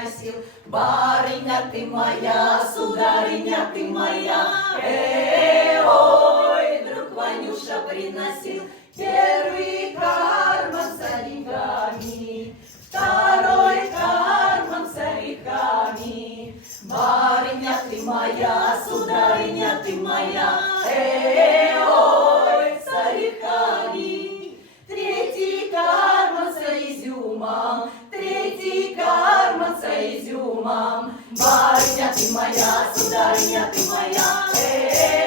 приносил. Барыня ты моя, сударыня ты моя, ой, друг Ванюша приносил. Первый карман с орехами, второй карман с орехами. Барыня ты моя, сударыня ты моя, ой, с орехами. Третий карман с изюмом, третий карман с изюмом. Барыня ты моя, сударыня ты моя,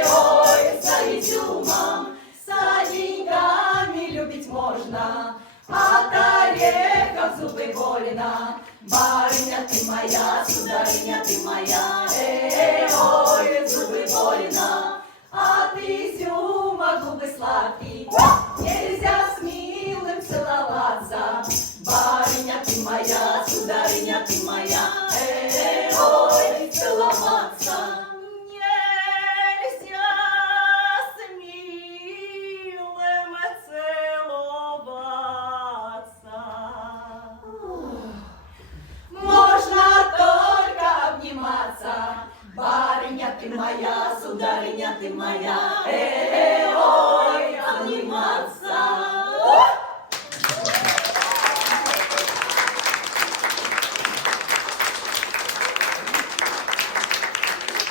ой, с изюмом. С деньгами любить можно, от орехов зубы больно. Барыня ты моя, сударыня ты моя, ой, зубы больно. От изюма губы сладкие, нельзя с милым целоваться. Барыня ты моя, сударыня ты моя, ой, целоваться. Барыня ты моя, сударыня ты моя, ой, обниматься.